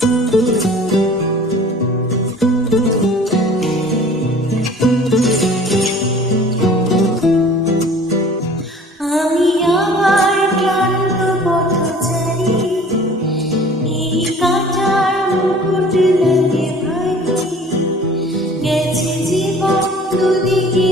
আমি আমার ক্লান্ত পথচারী, এই কাঁটার মুকুট লাগে ভারী, গেছে জীবন দুদিকে